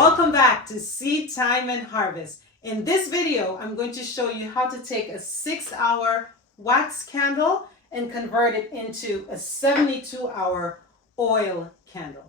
Welcome back to Seed Time and Harvest. In this video, I'm going to show you how to take a 6-hour wax candle and convert it into a 72-hour oil candle.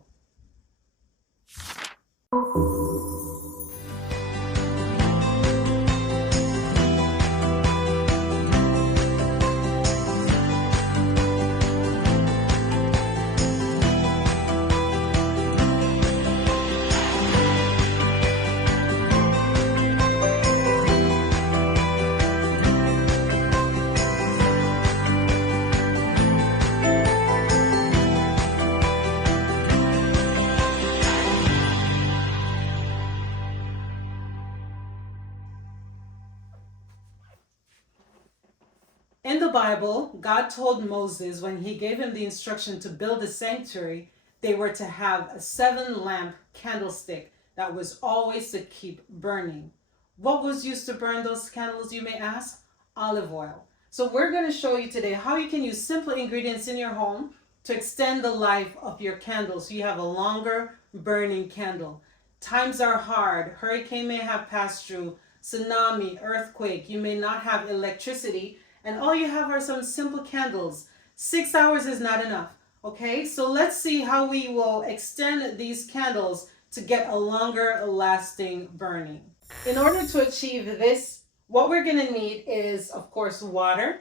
In the Bible, God told Moses when he gave him the instruction to build a sanctuary, they were to have a 7-lamp candlestick that was always to keep burning. What was used to burn those candles, you may ask? Olive oil. So we're going to show you today how you can use simple ingredients in your home to extend the life of your candle so you have a longer burning candle. Times are hard. Hurricane may have passed through, tsunami, earthquake. You may not have electricity, and all you have are some simple candles. 6 hours is not enough. Okay, so let's see how we will extend these candles to get a longer lasting burning. In order to achieve this, what we're going to need is, of course, water.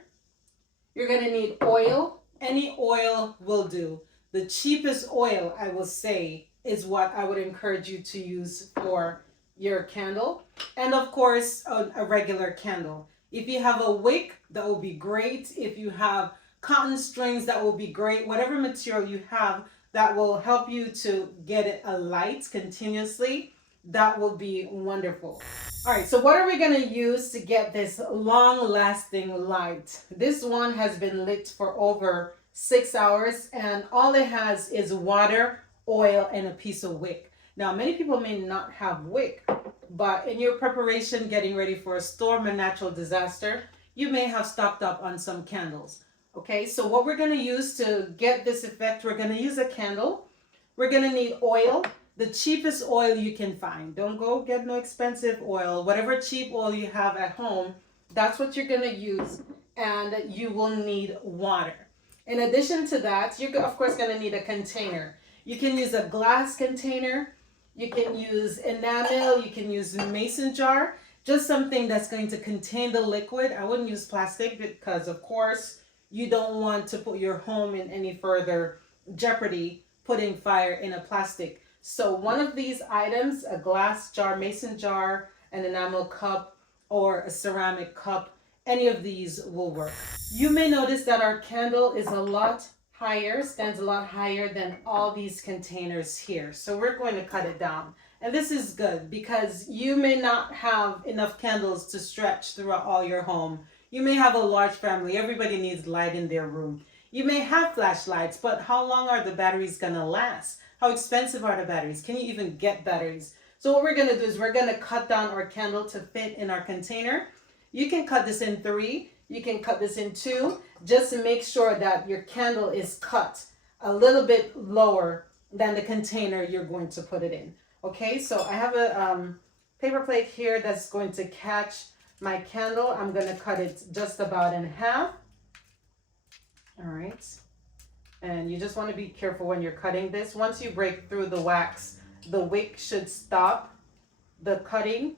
You're going to need oil. Any oil will do. The cheapest oil, I will say, is what I would encourage you to use for your candle. And of course, a regular candle. If you have a wick, that will be great. If you have cotton strings, that will be great. Whatever material you have that will help you to get it alight continuously, that will be wonderful. All right, so what are we going to use to get this long-lasting light? This one has been lit for over 6 hours, and all it has is water, oil, and a piece of wick. Now, many people may not have wick, but in your preparation, getting ready for a storm or natural disaster, you may have stocked up on some candles. Okay, so what we're going to use to get this effect, we're going to use a candle. We're going to need oil, the cheapest oil you can find. Don't go get no expensive oil. Whatever cheap oil you have at home, that's what you're going to use. And you will need water. In addition to that, you're of course going to need a container. You can use a glass container. You can use enamel, you can use mason jar, just something that's going to contain the liquid. I wouldn't use plastic because, of course, you don't want to put your home in any further jeopardy putting fire in a plastic. So one of these items, a glass jar, mason jar, an enamel cup, or a ceramic cup, any of these will work. You may notice that our candle is a lot higher, stands a lot higher than all these containers here. So we're going to cut it down. And this is good because you may not have enough candles to stretch throughout all your home. You may have a large family. Everybody needs light in their room. You may have flashlights, but how long are the batteries going to last? How expensive are the batteries? Can you even get batteries? So what we're going to do is we're going to cut down our candle to fit in our container. You can cut this in 3. You can cut this in 2, just to make sure that your candle is cut a little bit lower than the container you're going to put it in. Okay, so I have a paper plate here that's going to catch my candle. I'm going to cut it just about in half. All right. And you just want to be careful when you're cutting this. Once you break through the wax, the wick should stop the cutting.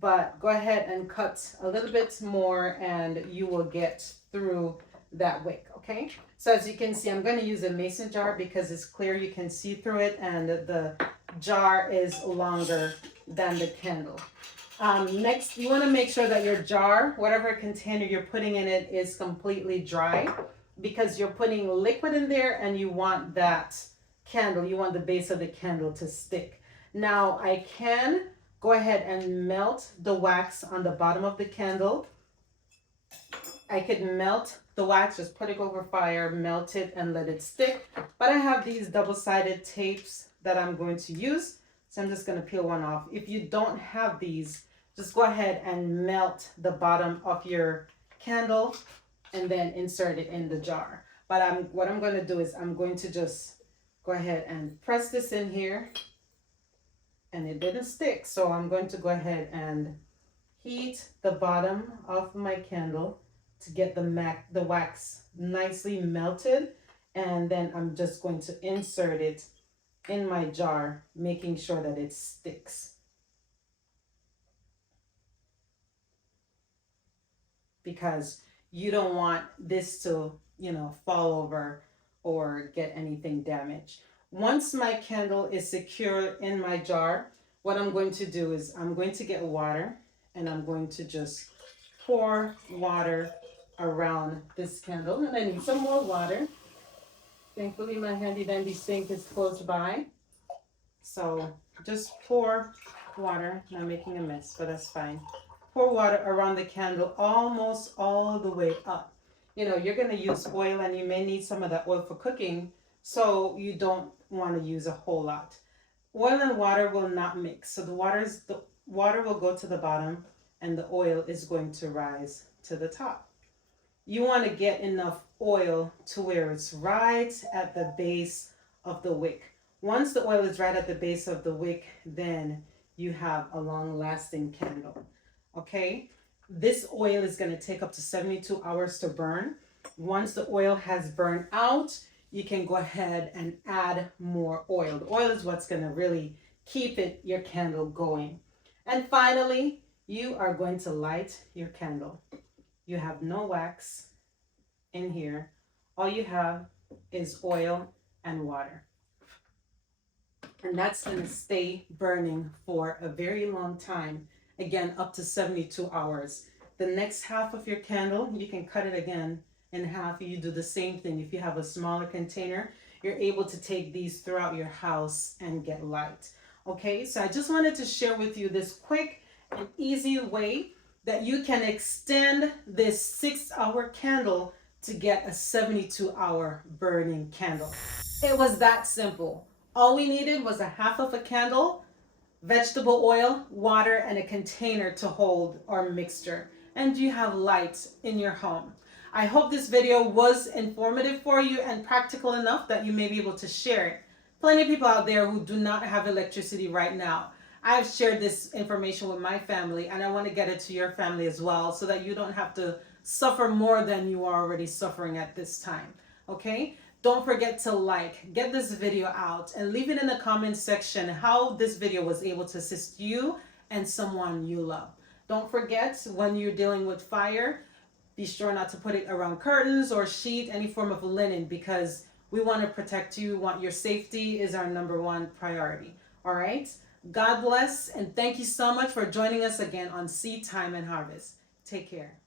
But go ahead and cut a little bit more and you will get through that wick, okay? So as you can see, I'm going to use a mason jar because it's clear, you can see through it, and the jar is longer than the candle. Next, you want to make sure that your jar, whatever container you're putting in it, is completely dry because you're putting liquid in there and you want that candle, you want the base of the candle to stick. Now, I can go ahead and melt the wax on the bottom of the candle. I could melt the wax, just put it over fire, melt it, and let it stick. But I have these double-sided tapes that I'm going to use. So I'm just going to peel one off. If you don't have these, just go ahead and melt the bottom of your candle and then insert it in the jar. But what I'm going to do is I'm going to just go ahead and press this in here. and it didn't stick. So I'm going to go ahead and heat the bottom of my candle to get the wax nicely melted. And then I'm just going to insert it in my jar, making sure that it sticks. Because you don't want this to, fall over or get anything damaged. Once my candle is secure in my jar, what I'm going to do is I'm going to get water and I'm going to just pour water around this candle. And I need some more water. Thankfully, my handy dandy sink is close by. So just pour water. I'm making a mess, but that's fine. Pour water around the candle almost all the way up. You're going to use oil and you may need some of that oil for cooking, so you don't want to use a whole lot. Oil and water will not mix. So the water will go to the bottom and the oil is going to rise to the top. You want to get enough oil to where it's right at the base of the wick. Once the oil is right at the base of the wick, then you have a long-lasting candle. Okay? This oil is going to take up to 72 hours to burn. Once the oil has burned out, you can go ahead and add more oil. The oil is what's going to really keep your candle going. And finally, you are going to light your candle. You have no wax in here. All you have is oil and water. And that's going to stay burning for a very long time. Again, up to 72 hours. The next half of your candle, you can cut it again in half. You do the same thing. If you have a smaller container, you're able to take these throughout your house and get light. Okay, so I just wanted to share with you this quick and easy way that you can extend this 6-hour candle to get a 72-hour burning candle. It was that simple. All we needed was a half of a candle, vegetable oil, water, and a container to hold our mixture. And you have light in your home. I hope this video was informative for you and practical enough that you may be able to share it. Plenty of people out there who do not have electricity right now. I've shared this information with my family and I want to get it to your family as well so that you don't have to suffer more than you are already suffering at this time. Okay? Don't forget to get this video out, and leave it in the comment section how this video was able to assist you and someone you love. Don't forget, when you're dealing with fire, be sure not to put it around curtains or sheet, any form of linen, because we want to protect you. Your safety is our #1 priority. All right? God bless, and thank you so much for joining us again on Seed Time and Harvest. Take care.